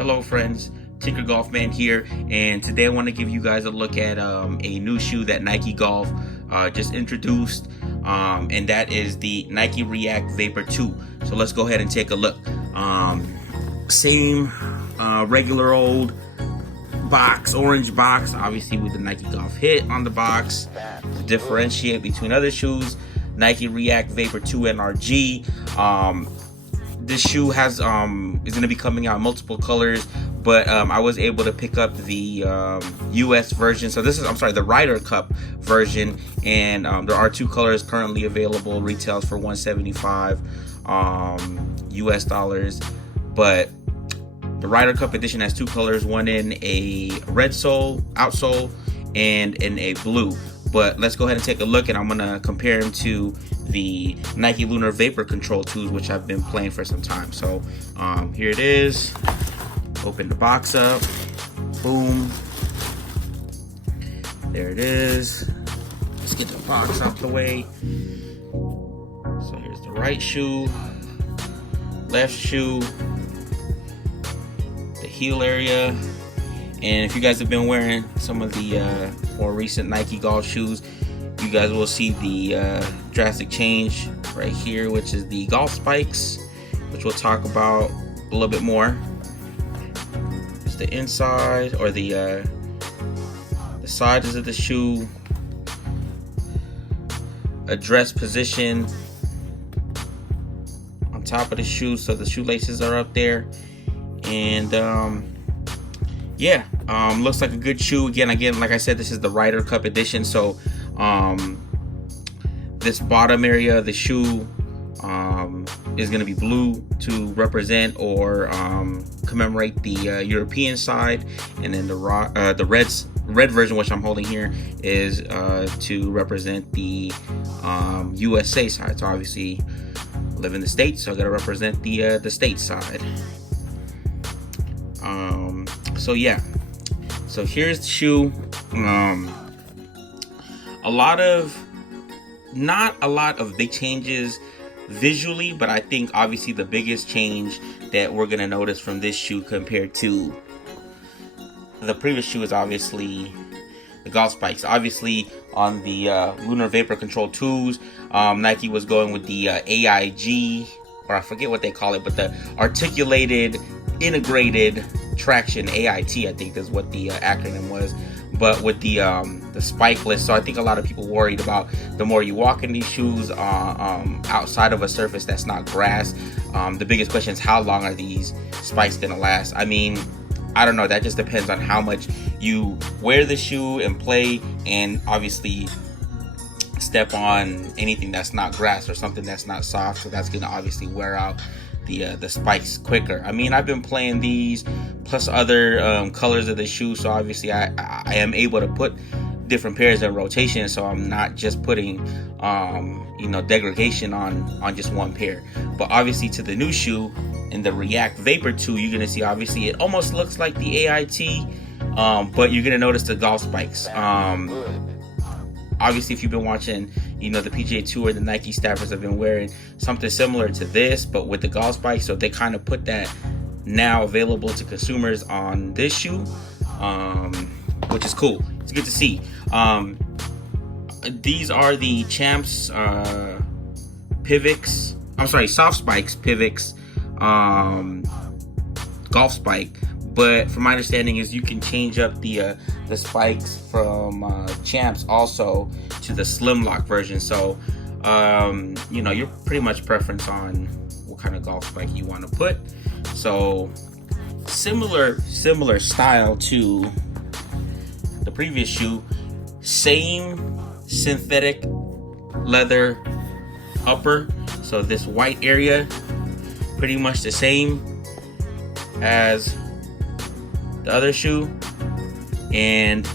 Hello friends, Tinker Golf Man here, and today I want to give you guys a look at a new shoe that Nike Golf just introduced, and that is the Nike React Vapor 2. So let's go ahead and take a look. Same regular old box, orange box, obviously with the Nike Golf hit on the box to differentiate between other shoes. Nike React Vapor 2 NRG. This shoe has is going to be coming out in multiple colors, but I was able to pick up the US version. So this is, the Ryder Cup version, and there are two colors currently available. Retails for $175 US dollars, but the Ryder Cup edition has two colors, one in a red sole, outsole, and in a blue. But let's go ahead and take a look, and I'm gonna compare them to the Nike Lunar Vapor Control 2s, which I've been playing for some time. So here it is. Open the box up. Boom. There it is. Let's get the box out the way. So here's the right shoe, left shoe, the heel area. And if you guys have been wearing some of the more recent Nike Golf shoes, you guys will see the drastic change right here, which is the golf spikes, which we'll talk about a little bit more. It's the inside, or the sides of the shoe, address position on top of the shoe, so the shoelaces are up there. And yeah, looks like a good shoe. Again, like I said, this is the Ryder Cup edition, so this bottom area of the shoe is going to be blue to represent or commemorate the European side, and then the red version, which I'm holding here, is to represent the USA side. So obviously, I live in the States, so I got to represent the States side. So yeah, so here's the shoe. Not a lot of big changes visually, but I think obviously the biggest change that we're gonna notice from this shoe compared to the previous shoe is obviously the golf spikes. Obviously on the Lunar Vapor Control 2s, Nike was going with the AIG, or I forget what they call it, but the Articulated Integrated Traction, AIT, I think is what the acronym was, but with the spikeless. So I think a lot of people worried about the more you walk in these shoes outside of a surface that's not grass. The biggest question is, how long are these spikes gonna last? I mean, I don't know, that just depends on how much you wear the shoe and play, and obviously step on anything that's not grass or something that's not soft, so that's gonna obviously wear out the spikes quicker. I mean, I've been playing these plus other colors of the shoe, so obviously I am able to put different pairs in rotation, so I'm not just putting degradation on just one pair. But obviously to the new shoe in the React Vapor 2, you're gonna see obviously it almost looks like the AIT, but you're gonna notice the golf spikes. Obviously, if you've been watching, the PGA Tour, the Nike staffers have been wearing something similar to this, but with the golf spikes. So they kind of put that now available to consumers on this shoe, which is cool. It's good to see. These are the Champs Pivots. Soft Spikes Pivots golf spike. But from my understanding is you can change up the spikes from Champs also to the Slim Lock version. So you're pretty much preference on what kind of golf spike you want to put. So similar style to the previous shoe. Same synthetic leather upper. So this white area, pretty much the same as the other shoe, and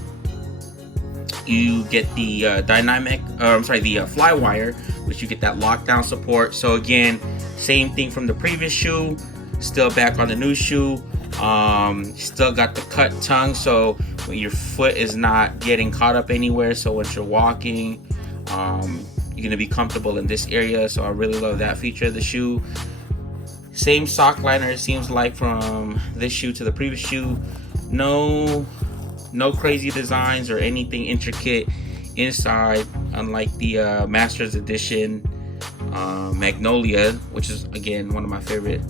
you get the the fly wire, which you get that lockdown support. So again, same thing from the previous shoe, still back on the new shoe. Still got the cut tongue, so when your foot is not getting caught up anywhere, so once you're walking, you're gonna be comfortable in this area. So I really love that feature of the shoe. Same sock liner, it seems like, from this shoe to the previous shoe. No crazy designs or anything intricate inside, unlike the Masters Edition Magnolia, which is again one of my favorite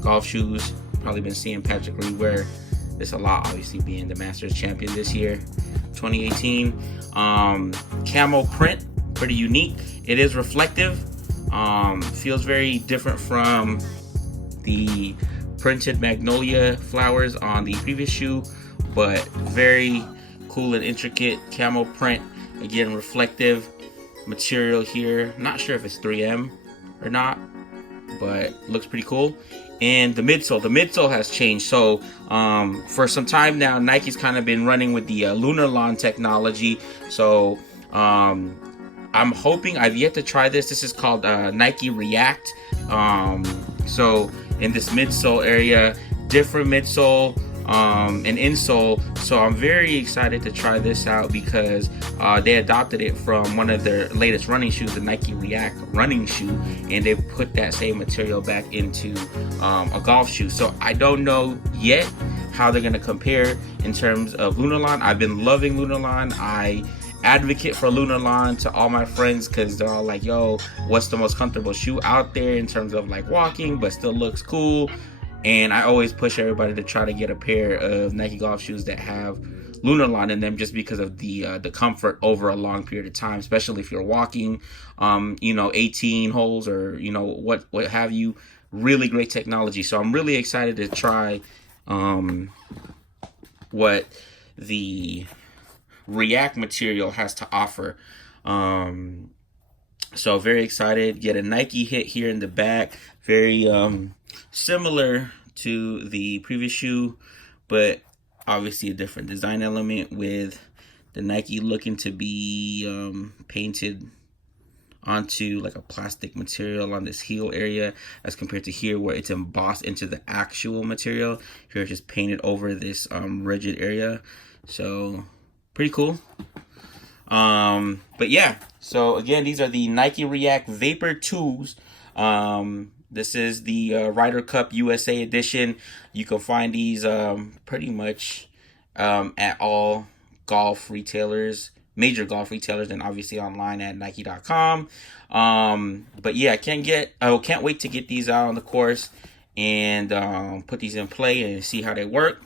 golf shoes. Probably been seeing Patrick Reed wear this a lot, obviously being the Masters champion this year, 2018. Camo print, pretty unique. It is reflective. Feels very different from the printed Magnolia flowers on the previous shoe, but very cool and intricate camo print. Again, reflective material here. Not sure if it's 3M or not, but looks pretty cool. And the midsole has changed. So for some time now, Nike's kind of been running with the Lunar Lawn technology. So I'm hoping, I've yet to try this. This is called Nike React. So in this midsole area, different midsole and insole. So I'm very excited to try this out because they adopted it from one of their latest running shoes, the Nike React running shoe, and they put that same material back into a golf shoe. So I don't know yet how they're going to compare in terms of Lunarlon. I've been loving Lunarlon. I advocate for Lunarlon to all my friends because they're all like, yo, what's the most comfortable shoe out there in terms of like walking but still looks cool? And I always push everybody to try to get a pair of Nike golf shoes that have Lunarlon in them, just because of the comfort over a long period of time, especially if you're walking 18 holes or what have you. Really great technology. So I'm really excited to try what the React material has to offer. So very excited. Get a Nike hit here in the back, very similar to the previous shoe, but obviously a different design element, with the Nike looking to be painted onto like a plastic material on this heel area, as compared to here where it's embossed into the actual material. Here it's just painted over this rigid area. So pretty cool. But yeah, so again, these are the Nike React Vapor 2s. This is the Ryder Cup USA edition. You can find these pretty much at all golf retailers, major golf retailers, and obviously online at Nike.com. But yeah, I can't wait to get these out on the course and put these in play and see how they work.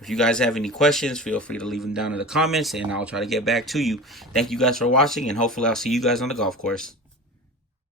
If you guys have any questions, feel free to leave them down in the comments, and I'll try to get back to you. Thank you guys for watching, and hopefully I'll see you guys on the golf course.